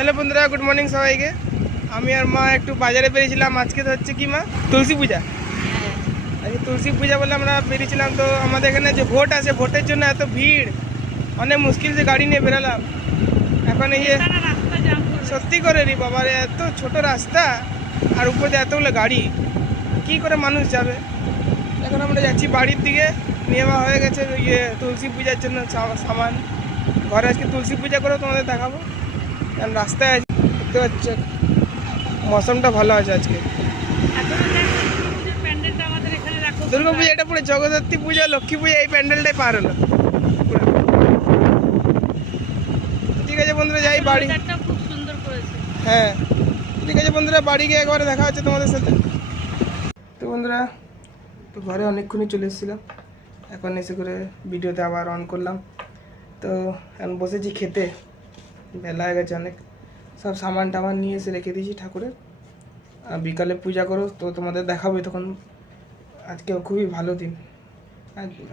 Hello বন্ধুরা, good morning সবাইকে। আমি আর মা একটু বাজারে বেরিয়েছিলাম। আজকে তো হচ্ছে কি মা, তুলসী পূজা। আজকে তুলসী পূজা বলে আমরা বেরিয়েছিলাম। তো আমাদের এখানে যে ভোট আছে, ভোটের জন্য এত ভিড়, অনেক মুশকিল যে গাড়ি নিয়ে বেরালাম। এখন এই যে সত্যি করে রে বাবা, এত ছোট রাস্তা আর উপরে এতগুলো গাড়ি, কি করে মানুষ যাবে। এখন আমরা যাচ্ছি বাড়ির দিকে। নেওয়া হয়ে গেছে তুলসী পূজার জন্য সামান। ঘরে আজকে তুলসী পূজা করে তোমাদের দেখাবো। কারণ রাস্তায় দেখতে পাচ্ছ মৌসমটা ভালো আছে আজকে। দুর্গা পূজা এটা পুরো জগদ্ধাত্রী পূজা, লক্ষ্মী পূজা এই প্যান্ডেলটাই পার হলো। ঠিক আছে বন্ধুরা, যাই বাড়ি। হ্যাঁ ঠিক আছে বন্ধুরা, বাড়ি গিয়ে একবারে দেখা হচ্ছে তোমাদের সাথে। তো বন্ধুরা, তো ঘরে অনেকক্ষণই চলে এসেছিলাম। এখন এসে করে ভিডিওতে আবার অন করলাম। তো এখন বসেছি খেতে, বেলা হয়ে গেছে অনেক। সব সামান টামান নিয়ে এসে রেখে দিয়েছি ঠাকুরের। বিকালে পূজা করো তো তোমাদের দেখাবো তখন। আজকে খুবই ভালো দিন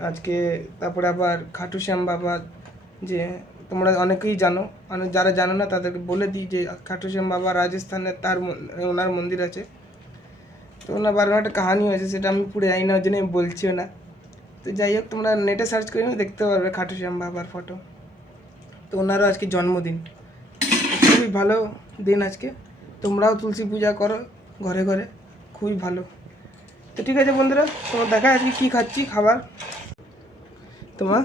আজকে। তারপরে আবার খাটু শ্যাম বাবা, যে তোমরা অনেকেই জানো, অনেক যারা জানো না তাদেরকে বলে দিই যে খাটু শ্যাম বাবা রাজস্থানে, ওনার মন্দির আছে। তো ওনার বারবার একটা কাহানি হয়েছে, সেটা আমি পুরো জানি না, ওই জন্য আমি বলছিও না। তো যাই হোক, তোমরা নেটে সার্চ করে দেখতে পারবে খাটু শ্যাম বাবার ফটো। তো ওনারও আজকে জন্মদিন, খুবই ভালো দিন আজকে। তোমরাও তুলসী পূজা করো ঘরে ঘরে, খুবই ভালো। তো ঠিক আছে বন্ধুরা, তোমার দেখা আজকে কী খাচ্ছি খাবার। তোমার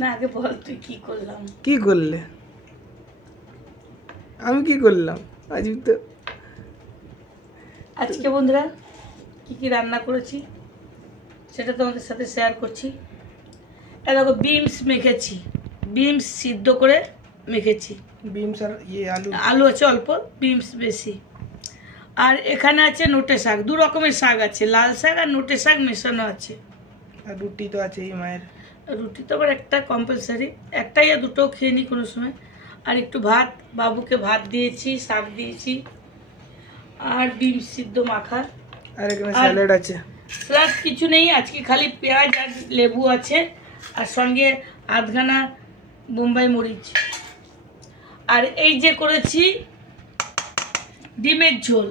না, আগে বল তুই কি করলাম। কি করলে? আমি কি করলাম আজ তো? আজকে বন্ধুরা কি কি রান্না করেছি সেটা তোমাদের সাথে শেয়ার করছি। দেখো, বিমস মেখেছি, বিমস সিদ্ধ করে মেখেছি। বিমস আর আলু, আলু আছে অল্প, বিমস বেশি। আর এখানে আছে নোটে শাক, দু রকমের শাক আছে, লাল শাক আর নোটে শাক মেশানো আছে। আর রুটি তো আছেই মায়ের। রুটি তো আবার একটা কম্পালসারি, একটাই আর দুটো খেয়ে নিই কোনো সময়। আর একটু ভাত, বাবুকে ভাত দিয়েছি, শাক দিয়েছি, আর ডিম সিদ্ধ মাখা। আর এখানে স্যালাড আছে। স্যালাড কিছু নেই আজকে, খালি পেঁয়াজ আর লেবু আছে, আর সঙ্গে আধখানা বোম্বাই মরিচ। আর এই যে করেছি ডিমের ঝোল।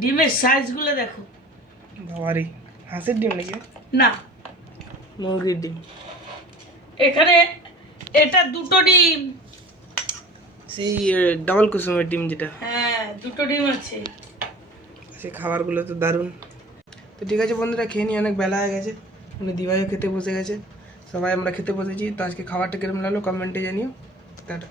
ডিমের সাইজগুলো দেখো। বাবারি, হাঁসের ডিম নাকি? না, মুরগির ডিম। এখানে এটা দুটো ডিম। সেই ডাবল কুসুমের ডিম যেটা। হ্যাঁ, দুটো ডিম আছে। সেই খাবারগুলো তো দারুণ। তো ঠিক আছে বন্ধুরা, খেয়ে নিই, অনেক বেলা হয়ে গেছে। উনি দিভাইও খেতে বসে গেছে, সবাই আমরা খেতে বসেছি। তো আজকে খাবারটা কিরকম লাগলো কমেন্টে জানিও। টাটা।